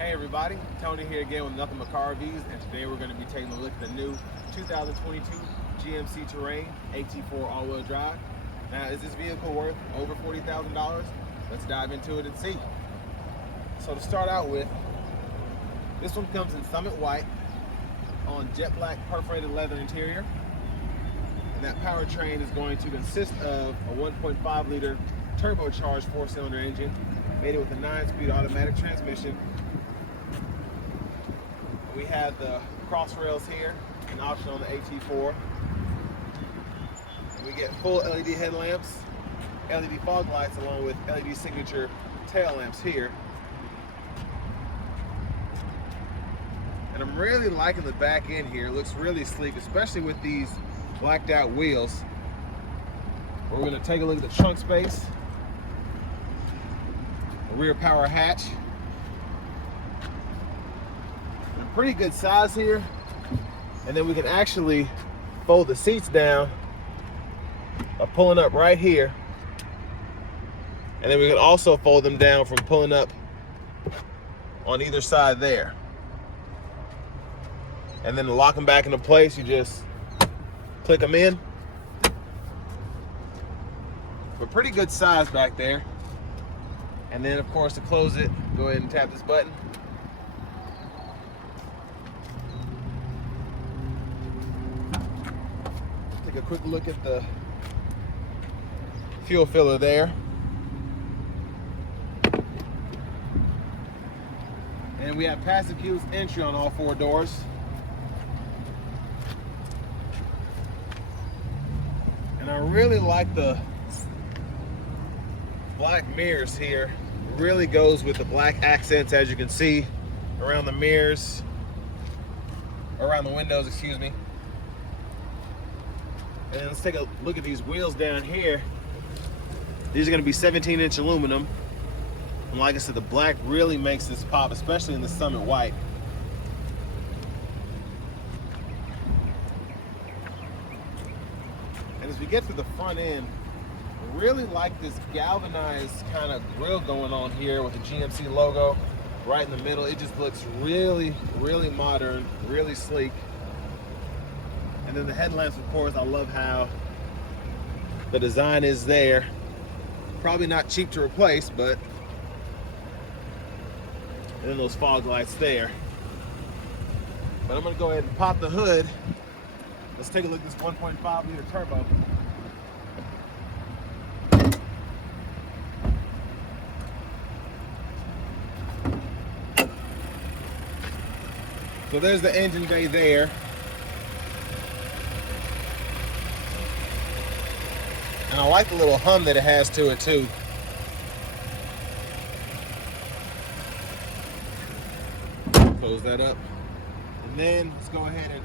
Hey everybody, Tony here again with Nothing But Car Reviews, and today we're going to be taking a look at the new 2022 GMC Terrain AT4 all-wheel drive. Now, is this vehicle worth over $40,000? Let's dive into it and see. So to start out with, this one comes in Summit White on jet black perforated leather interior. And that powertrain is going to consist of a 1.5 liter turbocharged 4-cylinder engine, made it with a 9-speed automatic transmission. We have the cross rails here, an option on the AT4. And we get full LED headlamps, LED fog lights, along with LED signature tail lamps here. And I'm really liking the back end here. It looks really sleek, especially with these blacked out wheels. We're going to take a look at the trunk space, the rear power hatch. Pretty good size here, and then we can actually fold the seats down by pulling up right here, and then we can also fold them down from pulling up on either side there, and then to lock them back into place, you just click them in. But pretty good size back there. And then of course, to close it, go ahead and tap this button. Take a quick look at the fuel filler there. And we have passive keyless entry on all 4 doors. And I really like the black mirrors here. It really goes with the black accents, as you can see, around the mirrors, around the windows, excuse me. And let's take a look at these wheels down here. These are going to be 17-inch aluminum. And like I said, the black really makes this pop, especially in the Summit White. And as we get to the front end, I really like this galvanized kind of grille going on here with the GMC logo right in the middle. It just looks really, really modern, really sleek. And then the headlamps, of course, I love how the design is there. Probably not cheap to replace, but and then those fog lights there. But I'm gonna go ahead and pop the hood. Let's take a look at this 1.5 liter turbo. So there's the engine bay there. And I like the little hum that it has to it too. Close that up. And then let's go ahead and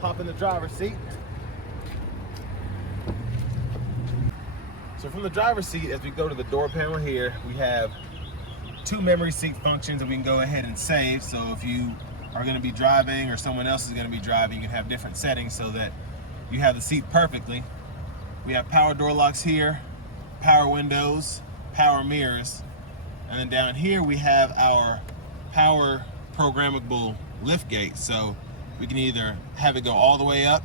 hop in the driver's seat. So from the driver's seat, as we go to the door panel here, we have 2 memory seat functions that we can go ahead and save. So if you are going to be driving or someone else is going to be driving, you can have different settings so that you have the seat perfectly. We have power door locks here, power windows, power mirrors, and then down here we have our power programmable lift gate. So we can either have it go all the way up,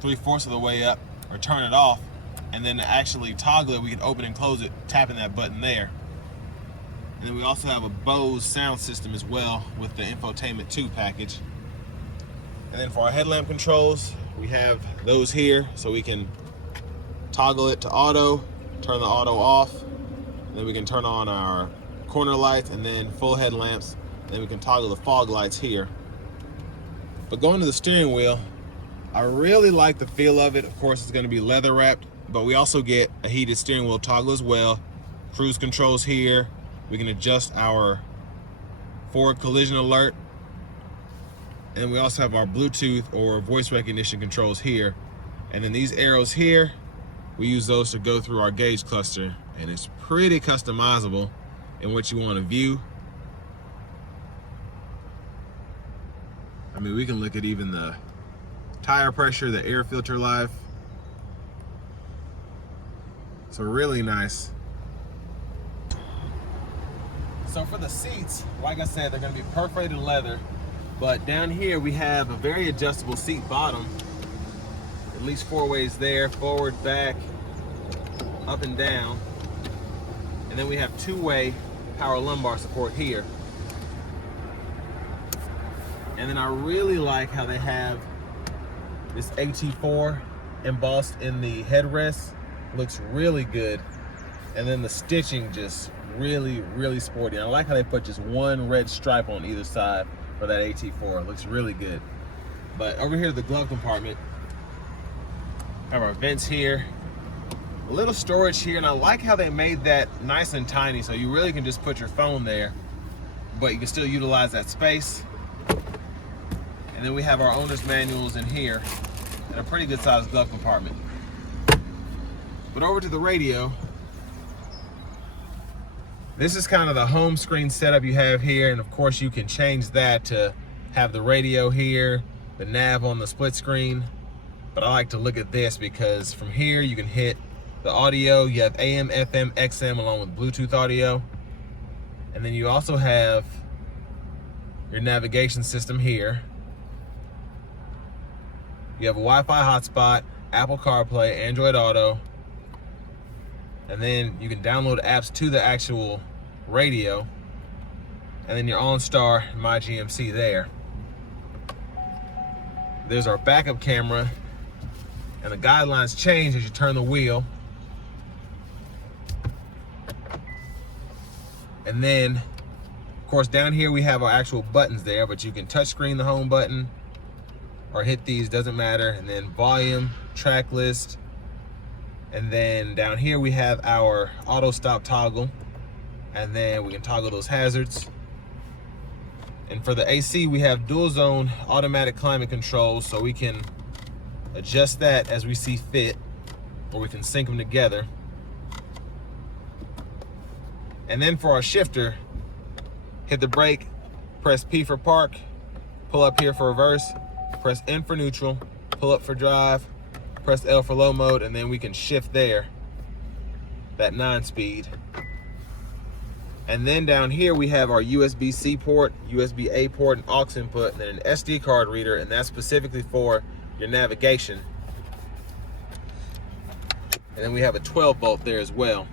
3/4 of the way up, or turn it off. And then to actually toggle it, we can open and close it, tapping that button there. And then we also have a Bose sound system as well with the Infotainment 2 package. And then for our headlamp controls, we have those here, so we can toggle it to auto, turn the auto off, and then we can turn on our corner lights and then full headlamps, and then we can toggle the fog lights here. But going to the steering wheel, I really like the feel of it. Of course, it's going to be leather wrapped, but we also get a heated steering wheel toggle as well. Cruise controls here. We can adjust our forward collision alert, and we also have our Bluetooth or voice recognition controls here. And then these arrows here, we use those to go through our gauge cluster, and it's pretty customizable in what you want to view. I mean, we can look at even the tire pressure, the air filter life. So really nice. So for the seats, like I said, they're gonna be perforated leather, but down here we have a very adjustable seat bottom. At least 4 ways there, forward, back, up and down. And then we have 2-way power lumbar support here. And then I really like how they have this AT4 embossed in the headrest. Looks really good. And then the stitching just really, really sporty. I like how they put just one red stripe on either side for that AT4. It looks really good. But over here, the glove compartment, have our vents here, a little storage here, and I like how they made that nice and tiny, so you really can just put your phone there, but you can still utilize that space. And then we have our owner's manuals in here, and a pretty good sized glove compartment. But over to the radio, this is kind of the home screen setup you have here, and of course you can change that to have the radio here, the nav on the split screen. But I like to look at this because from here you can hit the audio. You have AM, FM, XM along with Bluetooth audio. And then you also have your navigation system here. You have a Wi-Fi hotspot, Apple CarPlay, Android Auto. And then you can download apps to the actual radio. And then your OnStar and My GMC there. There's our backup camera. And the guidelines change as you turn the wheel. And then, of course, down here we have our actual buttons there, but you can touch screen the home button or hit these, doesn't matter. And then volume, track list. And then down here we have our auto stop toggle. And then we can toggle those hazards. And for the AC, we have dual zone automatic climate control, so we can adjust that as we see fit, or we can sync them together. And then for our shifter, hit the brake, press P for park, pull up here for reverse, press N for neutral, pull up for drive, press L for low mode, and then we can shift there, that 9-speed. And then down here we have our USB-C port, USB-A port, and aux input, and then an SD card reader, and that's specifically for your navigation. And then we have a 12-volt there as well.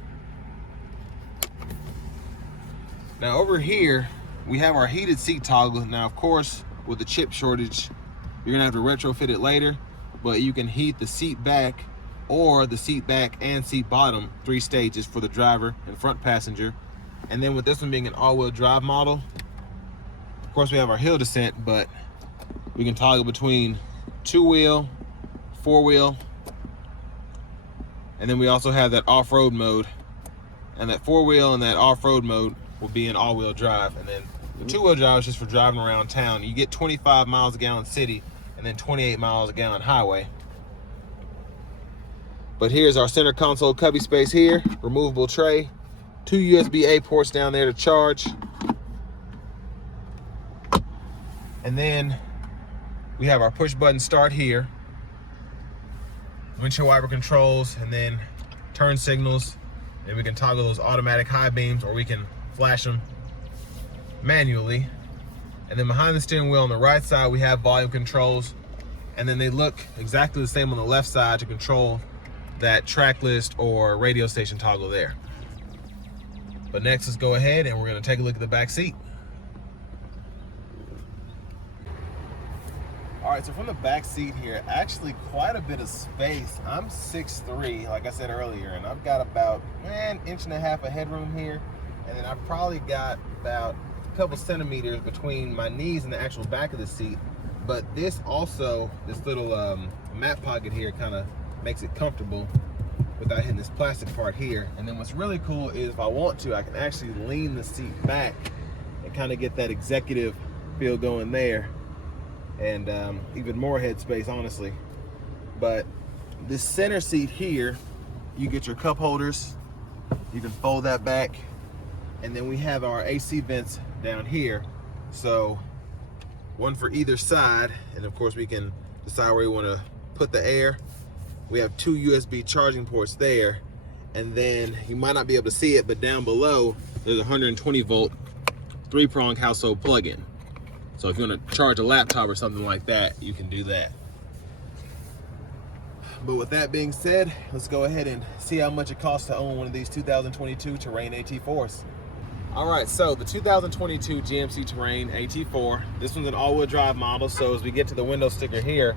Now over here, we have our heated seat toggle. Now, of course, with the chip shortage, you're gonna have to retrofit it later, but you can heat the seat back or the seat back and seat bottom, 3 stages for the driver and front passenger. And then with this one being an all-wheel drive model, of course we have our hill descent, but we can toggle between 2-wheel, 4-wheel, and then we also have that off-road mode. And that 4-wheel and that off-road mode will be in all-wheel drive. And then the 2-wheel drive is just for driving around town. You get 25 miles a gallon city and then 28 miles a gallon highway. But here's our center console cubby space here, removable tray, 2 USB-A ports down there to charge. And then we have our push button start here, windshield wiper controls, and then turn signals. And we can toggle those automatic high beams, or we can flash them manually. And then behind the steering wheel on the right side, we have volume controls. And then they look exactly the same on the left side to control that track list or radio station toggle there. But next, let's go ahead and we're gonna take a look at the back seat. All right, so from the back seat here, actually quite a bit of space. I'm 6'3", like I said earlier, and I've got about an 1.5 inches of headroom here. And then I've probably got about a couple centimeters between my knees and the actual back of the seat. But this also, this little mat pocket here kind of makes it comfortable without hitting this plastic part here. And then what's really cool is if I want to, I can actually lean the seat back and kind of get that executive feel going there. And even more headspace, honestly. But this center seat here, you get your cup holders, you can fold that back, and then we have our AC vents down here, so one for either side. And of course we can decide where we want to put the air. We have 2 USB charging ports there, and then you might not be able to see it, but down below there's a 120 volt 3-prong household plug-in. So if you want to charge a laptop or something like that, you can do that. But with that being said, let's go ahead and see how much it costs to own one of these 2022 Terrain AT4s. All right, so the 2022 GMC Terrain AT4, this one's an all-wheel drive model, so as we get to the window sticker here,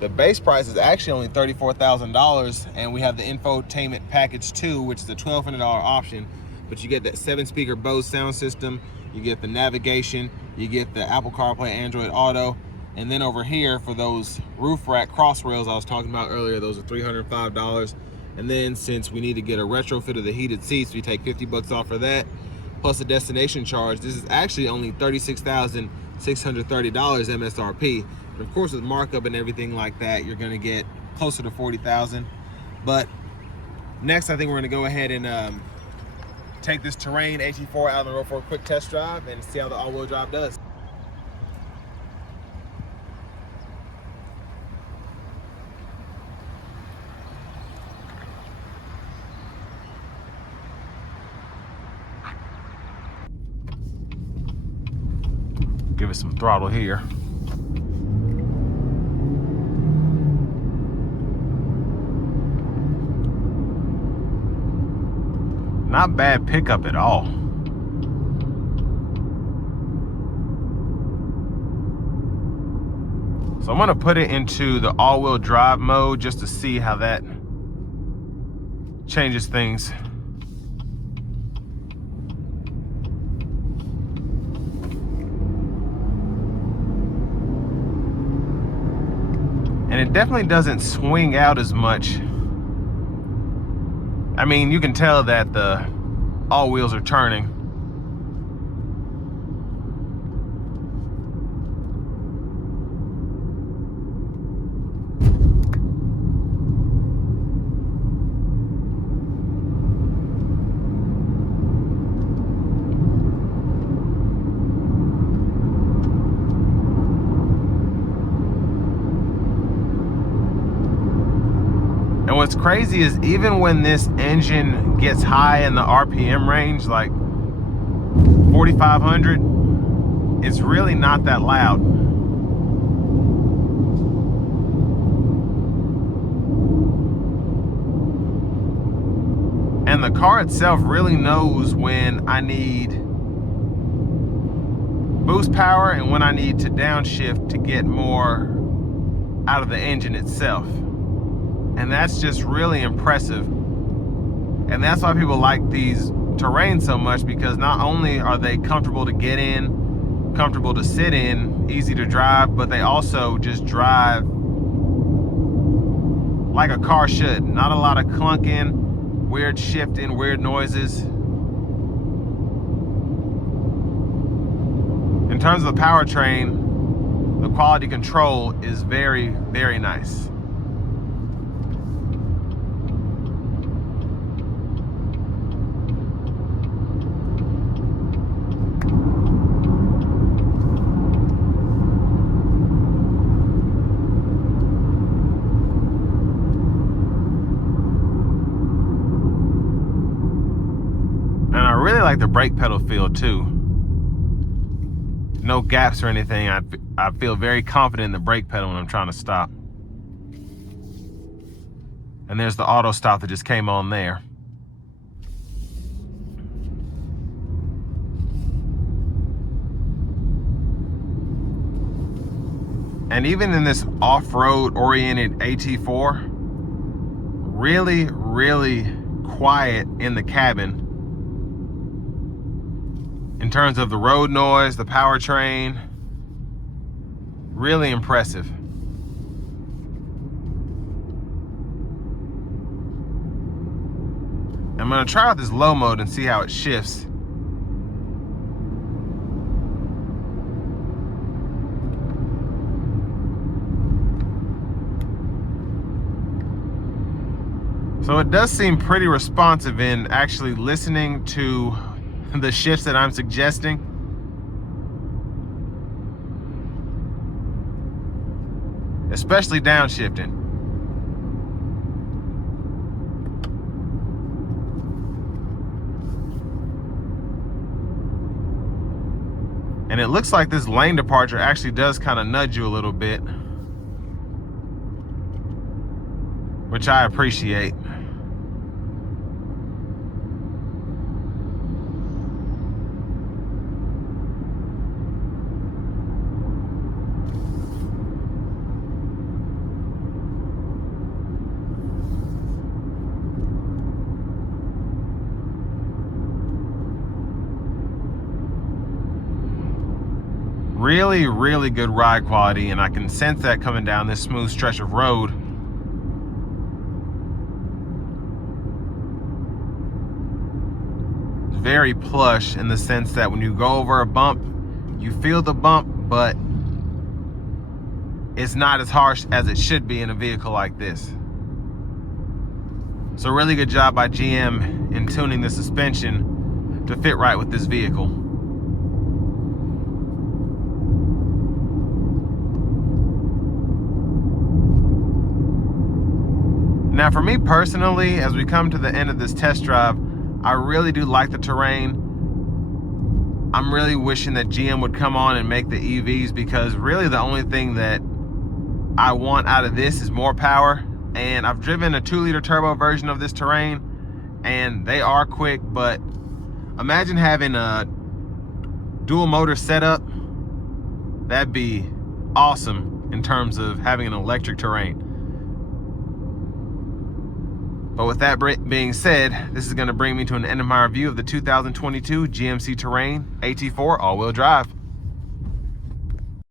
the base price is actually only $34,000, and we have the infotainment package 2, which is a $1,200 option, but you get that 7-speaker Bose sound system, you get the navigation, you get the Apple CarPlay, Android Auto, and then over here for those roof rack cross rails I was talking about earlier, those are $305. And then since we need to get a retrofit of the heated seats, we take 50 bucks off for that, plus a destination charge. This is actually only $36,630 MSRP. And of course, with markup and everything like that, you're gonna get closer to $40,000. But next, I think we're gonna go ahead and take this Terrain AT4 out on the road for a quick test drive and see how the all-wheel drive does. Give it some throttle here. Not bad pickup at all. So I'm gonna put it into the all-wheel drive mode just to see how that changes things. And it definitely doesn't swing out as much. I mean, you can tell that the all wheels are turning. And what's crazy is even when this engine gets high in the RPM range, like 4,500, it's really not that loud. And the car itself really knows when I need boost power and when I need to downshift to get more out of the engine itself. And that's just really impressive. And that's why people like these Terrain so much, because not only are they comfortable to get in, comfortable to sit in, easy to drive, but they also just drive like a car should. Not a lot of clunking, weird shifting, weird noises. In terms of the powertrain, the quality control is very, very nice. I really like the brake pedal feel too. No gaps or anything. I feel very confident in the brake pedal when I'm trying to stop. And there's the auto stop that just came on there. And even in this off-road oriented AT4, really, really quiet in the cabin. In terms of the road noise, the powertrain, really impressive. I'm gonna try out this low mode and see how it shifts. So it does seem pretty responsive in actually listening to the shifts that I'm suggesting. Especially downshifting. And it looks like this lane departure actually does kind of nudge you a little bit, which I appreciate. Really, really good ride quality, and I can sense that coming down this smooth stretch of road. Very plush in the sense that when you go over a bump, you feel the bump, but it's not as harsh as it should be in a vehicle like this. So really good job by GM in tuning the suspension to fit right with this vehicle. Now for me personally, as we come to the end of this test drive, I really do like the Terrain. I'm really wishing that GM would come on and make the EVs, because really the only thing that I want out of this is more power. And I've driven a 2-liter turbo version of this Terrain, and they are quick, but imagine having a dual motor setup. That'd be awesome in terms of having an electric Terrain. But with that being said, this is going to bring me to an end of my review of the 2022 GMC Terrain AT4 all-wheel drive.